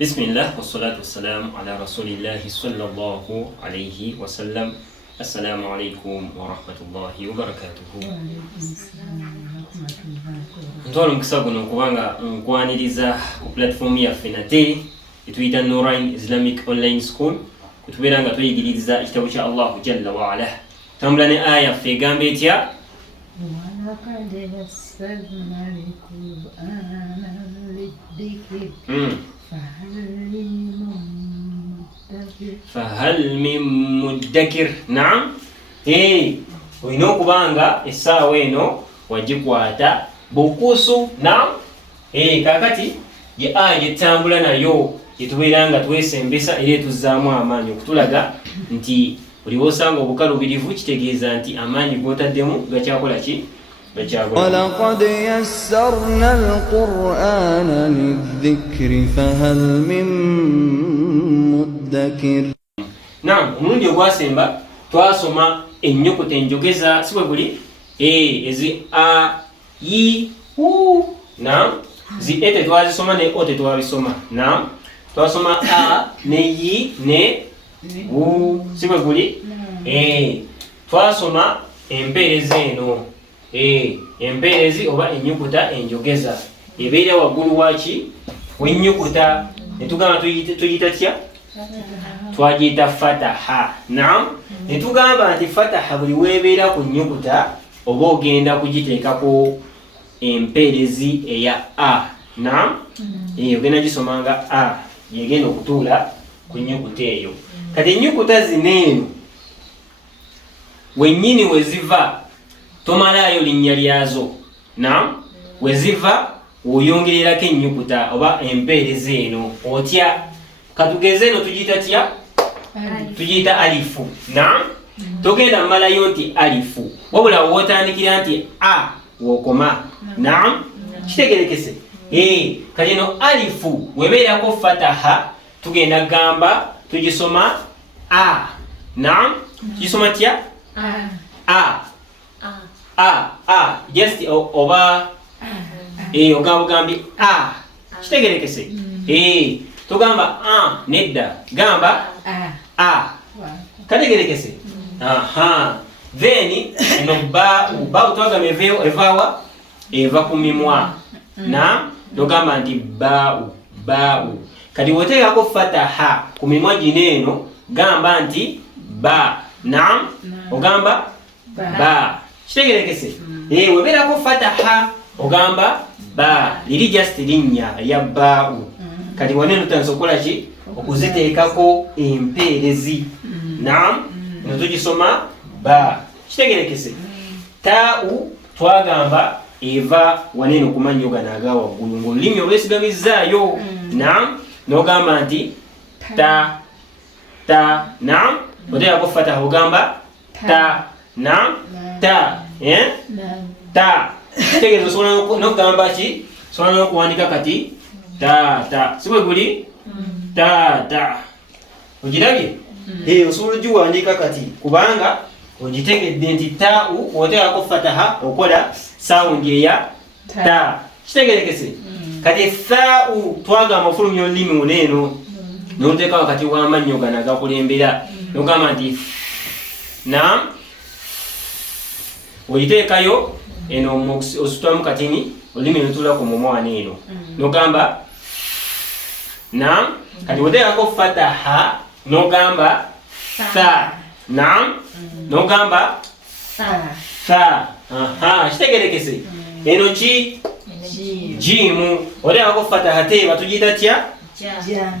Bismillah wassalatu wassalamu ala rasulillahi sallallahu alayhi wa sallam. Assalamu alaikum wa rahmatullahi wa barakatuhu. Ntwala omukisa guno kubanga nkwaniriza ku platform yaffe nate etuyita Nurain Islamic Online School kutubeera nga tuyigiriza ekitabo kya Allahu Jalla wa Ala. Tambula ne aya yaffe egamba etya? وَلَقَدْ يَسَّرْنَا الْقُرْآنَ لِلذِّكْرِ فهل من مدكر. نعم oyina okubanga essaawa eno wagikwata bukusu. Naam kakati ye aya etambula nayo yetubeera nga twesembesa era etuzaamu amaanyi okutulaga nti buli wosanga obukalubirivu kitegeeza nti amaanyi g'otaddemu gakyakola ki? وَلَقَدْ يَسَّرْنَا الْقُرْآنَ لِلذِّكْرِ فَهَلْ مِن مُّدَّكِرٍ. Naam, omulundi ogwasemba twasoma ennyukuta enjogeza si bwe buli ezi a, i, u. Naam, zi e tetwazisoma ne o tetwabisoma. Naam, twasoma a ne i ne u si bwe buli. Twasoma empeerezi eno. Empeerezi oba ennyukuta enjogeza ebeera waggulu waki w'ennyukuta netugamba tuyita tya? Twagiyita fataha. Naam, netugamba nti fataha buli weebeera ku nnyukuta oba ogenda kugiteekako empeerezi eya a. Naam, ogenda gisomanga a yegenda okutuula ku nnyukuta eyo. Kati ennyukuta zino eno wennyini we ziva tomalaayo linnya lyazo. Naam, we ziva oyongererako ennyukuta oba empeerezi eno otya. Katugeze eno tugiyita tya? Tugiyita alifu. Naam, togenda mmalayo nti alifu wabula wootandikira nti a wokoma. Naam, kitegerekese. Kati eno alifu webeerako fataha tugenda gamba tugisoma a. Naam, tugisoma tya? Just oba ogambi a kitegerekese. Tugamba nedda gamba a kategerekese. Then eno ba twagamba evaawa eva ku mimwa. Na tugamba nti bau. Kati woteekako fataha ku mimwa gino eno gamba nti ba. Naam, ogamba ba kitegerekese. Webeerako fataha ogamba ba liri just linnya lya bau. Kati waneno tutandise okukola ki? Okuziteekako empeerezi. Naam, eno tugisoma ba kitegerekese. Tau twagamba eva waneno ku mannyo gano aga waggulu ng'olulimi olwesigamizzaayo. Naam, n'ogamba nti ta. Naam, oteekako fataha ogamba ta. Naam, ta. Ta kitegeeza osobola n'okugamba ki? Osobola n'okuwandika kati ta si bwe guli ta. Ogirabye? Osobola ogiwandiika kati kubanga ogitegedde nti tau oteekako fataha okola sawundi eya ta kitegerekese. Kati thau twagamba ofulumya olulimi luneeno n'oteeka wakati w'amannyo gano agakulembera n'ogamba nti naam, oyiteekayo eno ositulamu katini olulimi lutuula ku mumwa eno n'ogamba naam. Kati oteekako fataha n'ogamba tha. Naam, n'ogamba tha. Kitegerekese. Eno ki? Jimu. Oteekako fataha teeba tugiyita tya?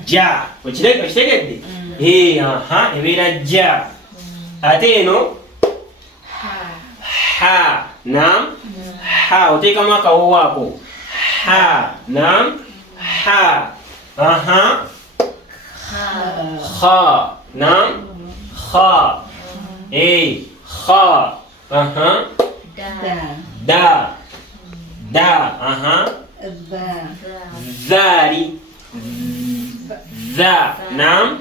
Ja. Okitegedde? Ebeera ja. Ate eno ha. Naam, ha oteekamu akawoowo ako ha. Naam, ha. Ha. Naam, ha. Ha. Da. Zari. Za. Naam,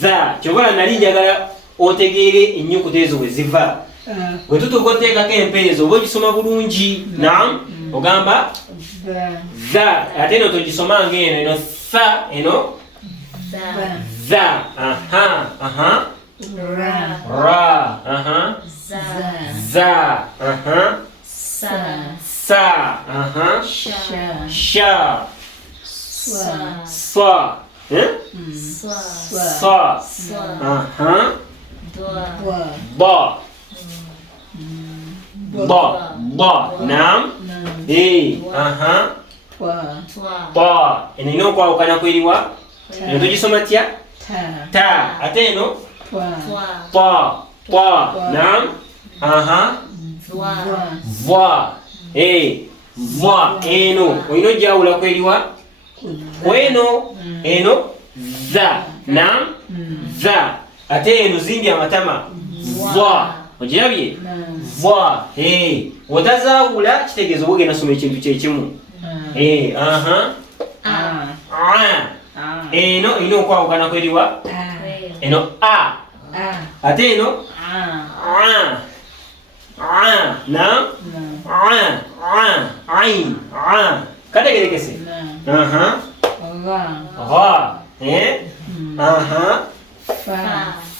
za. Kyobala nali njagala otegeere ennyukuta ezo we ziva. Bwe tutuuka oteekako empeerezi oba ogisoma bulungi. Naam, ogamba za ate eno togisoma ng'eno eno tha eno za ra za sa sha sa sa ba naam ta eno ino okwawukana kweriwa eno tugisoma tya ta ate eno ta naam va va eno olina ojawula kweriwa kweno eno za naam za ate eno zimbi amatama va ogirabye va otazaawula kitegeeza oba ogenda soma ekintu kyekimu eno olina okwawukana kweriwa eno ate eno naam ain kategerekese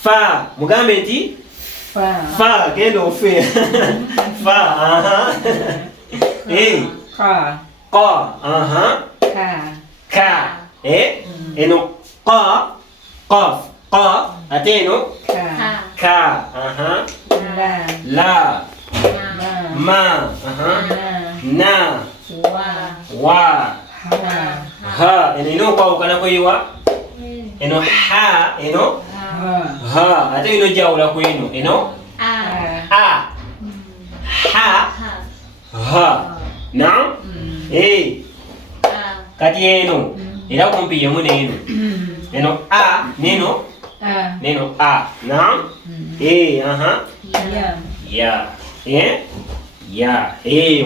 fa mugambe nti fa genda ofe fa ka eno qaf ate eno ka la ma na wa ha eno ino okwawukana kweriwa eno ha eno ha ate ino ojawula kweno eno ha naam kati eno era kumpi yemu neeno eno neno naam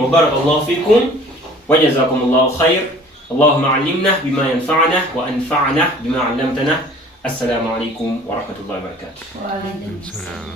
وبارك الله فيكم وجزاكم الله خير اللهم علمنا بما ينفعنا وأنفعنا بما علمتنا السلام عليكم ورحمة الله وبركاته. وعليكم السلام.